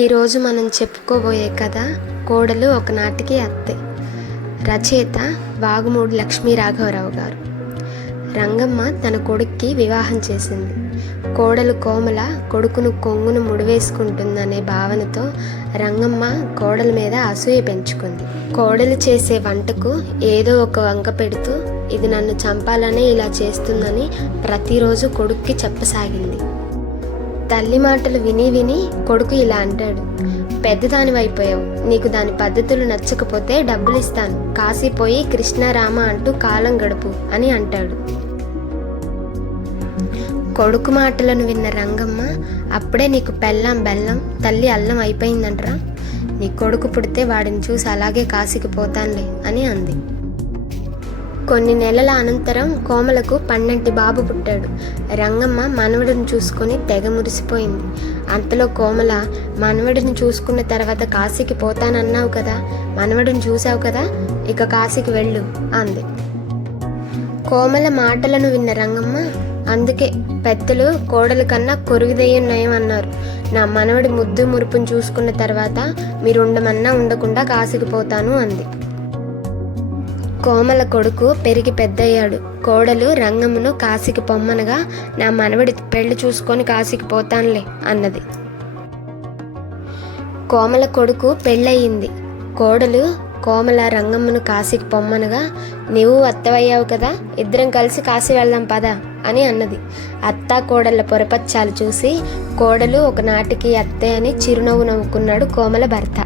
ఈరోజు మనం చెప్పుకోబోయే కథ కోడలు ఒకనాటికి అత్తే. రచయిత వాగుమూడి లక్ష్మీ రాఘవరావు గారు. రంగమ్మ తన కొడుక్కి వివాహం చేసింది. కోడలు కోమల కొడుకును కొంగును ముడివేసుకుంటుందనే భావనతో రంగమ్మ కోడల మీద అసూయ పెంచుకుంది. కోడలు చేసే వంటకు ఏదో ఒక వంక పెడుతూ ఇది నన్ను చంపాలనే ఇలా చేస్తుందని ప్రతిరోజు కొడుక్కి చెప్పసాగింది. తల్లి మాటలు విని విని కొడుకు ఇలా అంటాడు, పెద్దదానివైపోయావు, నీకు దాని పద్ధతులు నచ్చకపోతే డబ్బులు ఇస్తాను, కాశీపోయి కృష్ణారామ అంటూ కాలం గడుపు అని అంటాడు. కొడుకు మాటలను విన్న రంగమ్మ, అప్పుడే నీకు పెళ్ళాం బెల్లం తల్లి అల్లం అయిపోయిందంటరా, నీ కొడుకు పుడితే వాడిని చూసి అలాగే కాశీకి పోతానులే అని అంది. కొన్ని నెలల అనంతరం కోమలకు పన్నంటి బాబు పుట్టాడు. రంగమ్మ మనవడిని చూసుకొని తెగ మురిసిపోయింది. అంతలో కోమల, మనవడిని చూసుకున్న తర్వాత కాశీకి పోతానన్నావు కదా, మనవడిని చూసావు కదా, ఇక కాశీకి వెళ్ళు అంది. కోమల మాటలను విన్న రంగమ్మ, అందుకే పెద్దలు కోడల కన్నా కొరువిదయ్యం నయం అన్నారు. నా మనవడి ముద్దు మురుపును చూసుకున్న తర్వాత మీరు ఉండమన్నా ఉండకుండా కాశీకి పోతాను అంది. కోమల కొడుకు పెరిగి పెద్దయ్యాడు. కోడలు రంగమ్మను కాశీకి పొమ్మనగా, నా మనవడి పెళ్లి చూసుకొని కాశీకి పోతానులే అన్నది. కోమల కొడుకు పెళ్ళయింది. కోడలు కోమల రంగమ్మను కాశీకి పొమ్మనగా, నీవు అత్తవయ్యావు కదా, ఇద్దరం కలిసి కాశీ వెళ్దాం పదా అని అన్నది. అత్తా కోడళ్ళ పొరపచ్చాలు చూసి కోడలు ఒకనాటికి అత్తే అని చిరునవ్వు నవ్వుకున్నాడు కోమల భర్త.